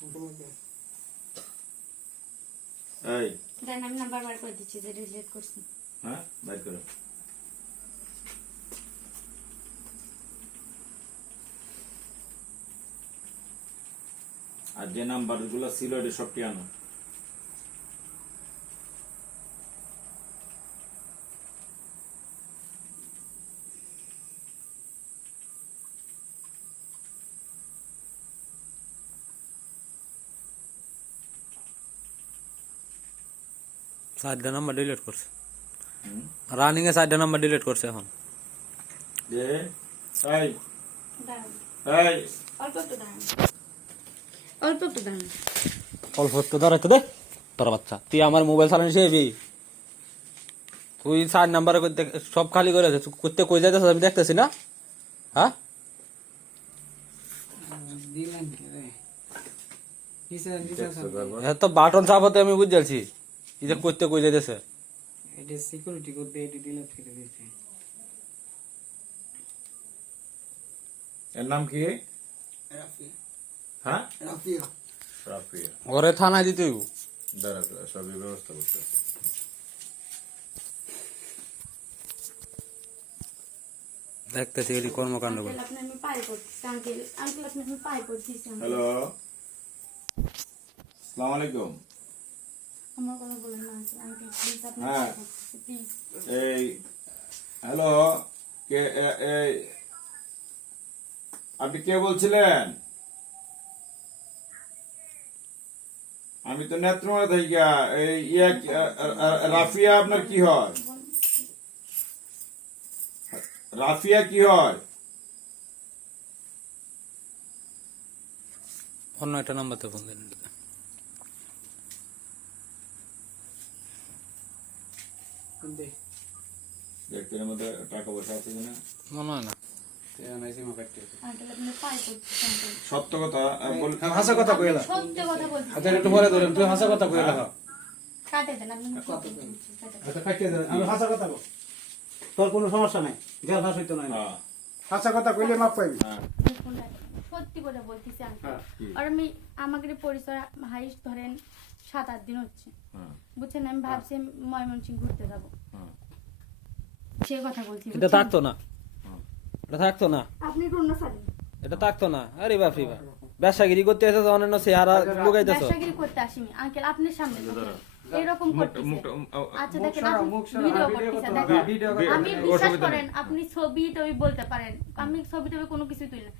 এই দেন আমি নাম্বার বার করে দিচ্ছি যে ডিলিট করছি। হ্যাঁ বাইর করো। আর যে নাম্বারগুলো ছিল এটা সবটি আনো। চারটা নাম্বার ডিলিট করছে, রানিং এ চারটা নাম্বার ডিলিট করছে এখন। যে এই দাঁড়ান, এই অল্প একটু দাঁড়ান, অল্প একটু দাঁড়ান। অল্প একটু দাঁড়াইতে দে তোর বাচ্চা, তুই আমার মোবাইল চালানি শিখবি? তুই 4 নাম্বারে সব খালি করে করতে কই যাইতেছ আমি দেখতেছি না। হ্যাঁ তো বাটন চাপাতে আমি বুঝছি এটা করতে কই যাইতেছে। এটা সিকিউরিটি কোড দিয়ে এটা ডিলিট করে দিয়েছে। এর নাম কি? রাফিয়া। হ্যাঁ রাফিয়া। রাফিয়া। ঘরে থানায় দিতে হইব। দাঁড়া সবই ব্যবস্থা করতে হবে। দেখতেছি এটি কর্মকাণ্ড করে। আঙ্কেল আপনি আমি পায়ে পড়ছি, আঙ্কেল আঙ্কেল আপনি আমি পায়ে পড়ছি। হ্যালো আসসালামু আলাইকুম। আমার কথা বলেন না আঙ্কেল, প্লিজ আপনি হ্যাঁ। পায়ে পড়ছি, প্লিজ। এই হ্যালো কে এই আপনি কে বলছিলেন? আমি তো নেত্রমা থেকে এই রাফিয়া আপনার কি হয়? রাফিয়া কি হয়? অন্য একটা নাম্বারতে ফোন দিন। কোন দে? ব্যক্তির মধ্যে টাকা পয়সা আছে কিনা? মনে হয় না। আঙ্কেল আপনি পায়ে পড়ছি আঙ্কেল। সত্য কথা বল। হাসা কথা কইলা। সত্য কথা বলছি। আচ্ছা একটু পরে ধরেন, তুই হাসা কথা কইলা। কাটে দেন আপনি কত কাটে দেন। আচ্ছা কাটিয়ে দেন, আমি ভাষা কথা বল। তোর কোনো সমস্যা নাই, গ্যাস হাস হইতো না। হ্যাঁ ভাষা কথা কইলে মাপ পাইবি। হ্যাঁ সত্যি করে বলতেছি আঙ্কেল। হ্যাঁ, আর আমি আমাকে পরিচয় হাইস্ট ধরেন 7-8 দিন হচ্ছে, হ্যাঁ বুঝছেন? আমি ভাবছি ময়মনসিংহ ঘুরতে যাব, হ্যাঁ সে কথা বলছি। এটা বুঝছেন? থাকতো না, এটা থাকতো না, আপনি রুন্না সালি এটা থাকতো না। আরে বাপরে বাপ, ব্যবসাগিরি করতে এসে অন্যান্য চেহারা লুকাইতেছ। ব্যবসাগিরি করতে আসিনি আঙ্কেল, আপনার সামনে বলছেন। এরকম করতেছে। আচ্ছা দেখেন আপনি মুখ সরাও, ভিডিও ভিডিও করতেছেন, করতে দেখেন ভিডিও আমি বিশ্বাস করেন আপনি ছবি টবি বলতে পারেন, আমি ছবি টবি কোনো কিছু তুলি না।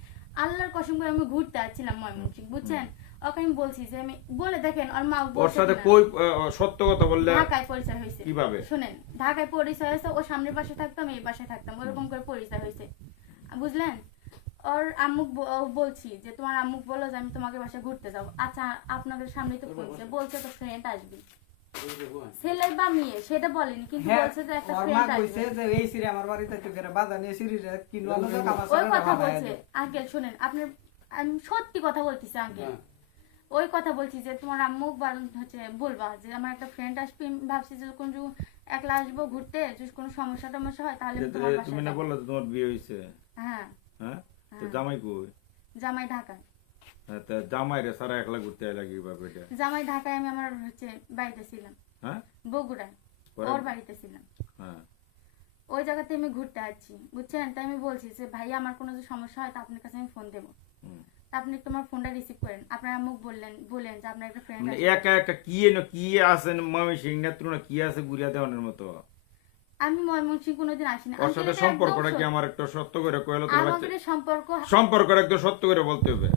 আল্লাহর কসম করে আমি ঘুরতে আসছিলাম ময়মনসিংহ, বুঝছেন? ওকে আমি বলছি যে আমি বলে দেখেন আর মা ওর বলছে সাথে কিনা। কই সত্য কথা বললে ঢাকায় পরিচয় হয়েছে। কিভাবে? শুনেন, ঢাকায় পরিচয় হয়েছে, ও সামনের পাশে থাকতাম এই পাশে থাকতাম, ওরকম করে পরিচয় হয়েছে, বুঝলেন? ওর আম্মুক বলছি যে তোমার আম্মুক বলো যে আমি তোমাকে বাসায় ঘুরতে যাবো। আচ্ছা আপনাদের সামনে তো বলছে, বলছে তো ফ্রেন্ড আসবে, ছেলে বা মেয়ে সেটা বলেনি, কিন্তু বলছে যে একটা ফ্রেন্ড আসবে। যে এই সিরি আমার বাড়িতে একটু করে বাধা নিয়ে সিরিজে কিনলো না তো কামাস ওই কথা বলছে আঙ্কেল। শুনেন আপনার, আমি সত্যি কথা বলতেছি আঙ্কেল, ওই কথা বলছি যে তোমার আম্মুক হচ্ছে বলবা যে আমার একটা ফ্রেন্ড আসবে, আমি ভাবছি যে কোন একলা আসবো ঘুরতে, যদি কোনো সমস্যা টমস্যা হয় তাহলে আমি তোমার তুমি বাসায় না যাবো। বললে তোমার বিয়ে হয়েছে? হ্যাঁ হ্যাঁ তো জামাই কই? জামাই ঢাকায়। হ্যাঁ তা জামাই রে সারা একলা ঘুরতে আইলা কিভাবে এটা? জামাই ঢাকায়, আমি আমার হচ্ছে বাড়িতে ছিলাম হ্যাঁ বগুড়ায়, পরে? ওর বাড়িতে ছিলাম, হ্যাঁ ওই জায়গাতে আমি ঘুরতে আসছি, বুঝছেন? তাই আমি বলছি যে ভাই আমার কোনো যদি সমস্যা হয় তা আপনার কাছে আমি ফোন দেবো, হুম। তা আপনি তোমার ফোনটা রিসিভ করেন। আপনার আম্মুক বললেন যে আপনার একটা ফ্রেন্ড মানে একা একা কি এনো কি আছে মামি সিং নেত্রনা কি আছে গুড়িয়া দেওয়ানের মতো? আমি ময়মনসিংহ কোনোদিন আসিনি। ওর সাথে সম্পর্কটা কি আমার একটা সত্য করে কইলো তো? আমাদের সম্পর্ক সম্পর্ক একদম সত্য করে বলতে হবে।